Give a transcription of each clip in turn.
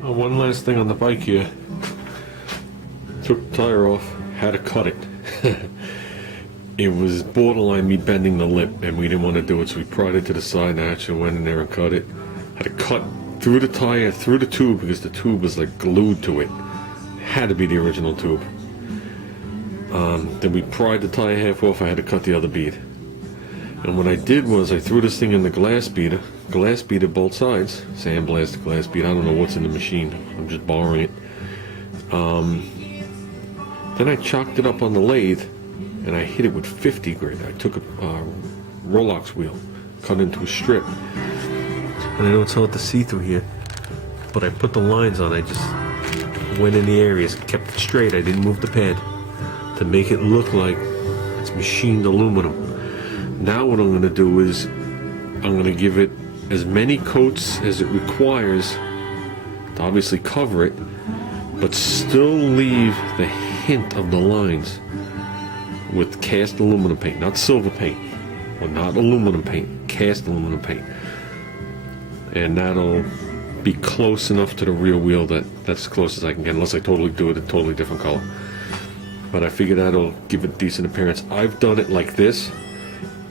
One last thing on the bike here. Took the tire off, had to cut it. It was borderline me bending the lip, and we didn't want to do it, so we pried it to the side and I actually went in there and cut it. Had to cut through the tire, through the tube, because the tube was like glued to it. Had to be the original tube. Then we pried the tire half off, I had to cut the other bead. And what I did was I threw this thing in the glass beater both sides, sandblasted glass beater, I don't know what's in the machine, I'm just borrowing it. Then I chalked it up on the lathe and I hit it with 50 grit. I took a Rolex wheel, cut it into a strip. And I know it's hard to see through here, but I put the lines on, I just went in the areas, kept it straight, I didn't move the pad to make it look like it's machined aluminum. Now what I'm going to do is I'm going to give it as many coats as it requires to obviously cover it, but still leave the hint of the lines with cast aluminum paint, not silver paint, or not aluminum paint, cast aluminum paint. And that'll be close enough to the rear wheel that that's as close as I can get, unless I totally do it a totally different color. But I figured that'll give it a decent appearance. I've done it like this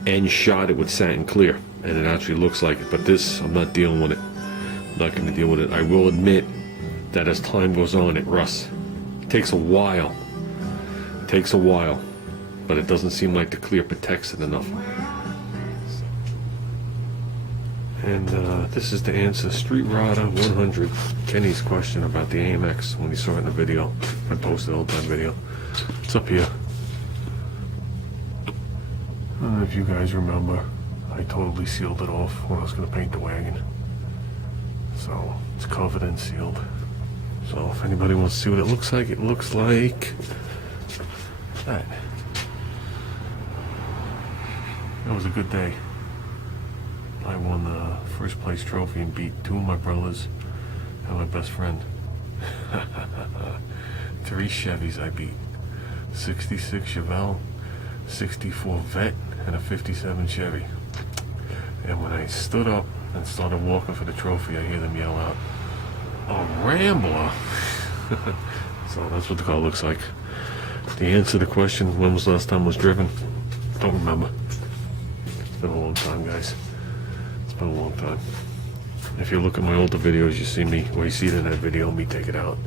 and shot it with satin clear, and it actually looks like it, but this, I'm not dealing with it. I'm not going to deal with it. I will admit that as time goes on, it rusts. It takes a while. It takes a while, but it doesn't seem like the clear protects it enough. And this is to answer Street Rodder 100, Kenny's question about the AMX when he saw it in the video. I posted an old time video. It's up here. I don't know if you guys remember, I totally sealed it off when I was going to paint the wagon. So it's covered and sealed. So if anybody wants to see what it looks like that. That was a good day. I won the first place trophy and beat two of my brothers and my best friend. 3 Chevys I beat. 66 Chevelle, 64 Vet, and a 57 Chevy. And when I stood up and started walking for the trophy, I hear them yell out, "A Rambler!" So that's what the car looks like. To answer the question, when was the last time it was driven? Don't remember. It's been a long time, guys. It's been a long time. If you look at my older videos, you see me, or you see it in that video, me take it out.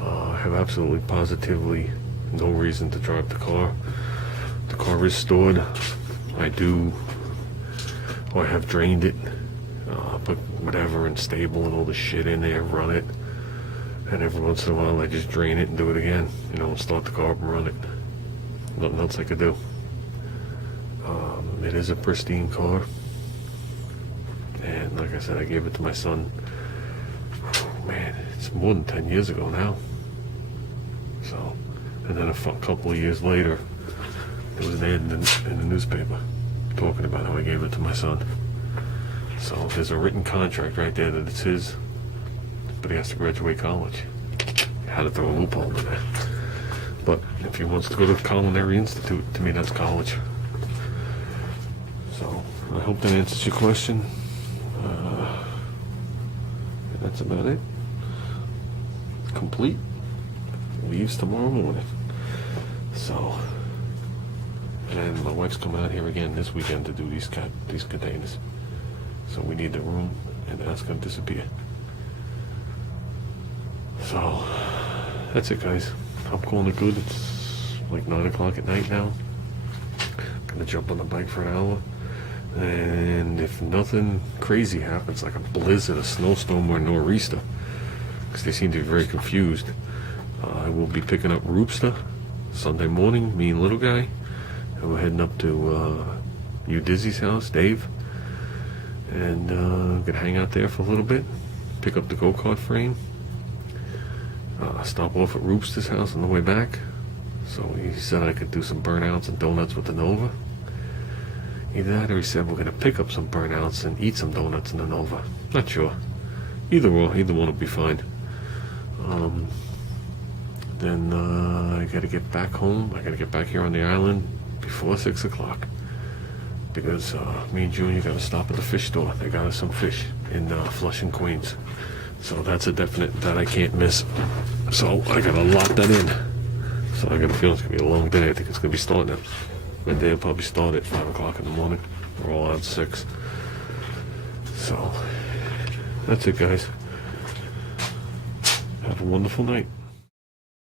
I have absolutely positively no reason to drive the car. The car is stored. I have drained it, put whatever and stable and all the shit in there, run it, and every once in a while I just drain it and do it again, and start the car up and run it. Nothing else I could do. It is a pristine car, and like I said, I gave it to my son. Man, it's more than 10 years ago now. So, and then a couple of years later, there was an ad in the newspaper talking about how I gave it to my son. So there's a written contract right there that it's his, but he has to graduate college. I had to throw a loophole in that. But if he wants to go to the Culinary Institute, to me that's college. So I hope that answers your question. That's about it. Complete. Leaves tomorrow morning. So, and my wife's coming out here again this weekend to do these containers. So we need the room, and that's gonna disappear. So that's it, guys. I'm calling it good. It's like 9 o'clock at night now. Gonna jump on the bike for an hour, and if nothing crazy happens, like a blizzard, a snowstorm, or a nor'easter, because they seem to be very confused, I will be picking up Roopster Sunday morning, me and little guy, and we're heading up to Dizzy's house, Dave, and gonna hang out there for a little bit, pick up the go-kart frame, stop off at Roopster's house on the way back. So he said I could do some burnouts and donuts with the Nova. Either that, or he said we're gonna pick up some burnouts and eat some donuts in the Nova. Not sure. Either one will be fine. Then I gotta get back home. I gotta get back here on the island before 6 o'clock, because me and Junior gotta stop at the fish store. They got us some fish in Flushing, Queens. So that's a definite that I can't miss. So I gotta lock that in. So I got a feeling it's gonna be a long day. I think it's gonna be starting at, my day will probably start at 5 o'clock in the morning. We're all out at 6. So that's it, guys. Have a wonderful night.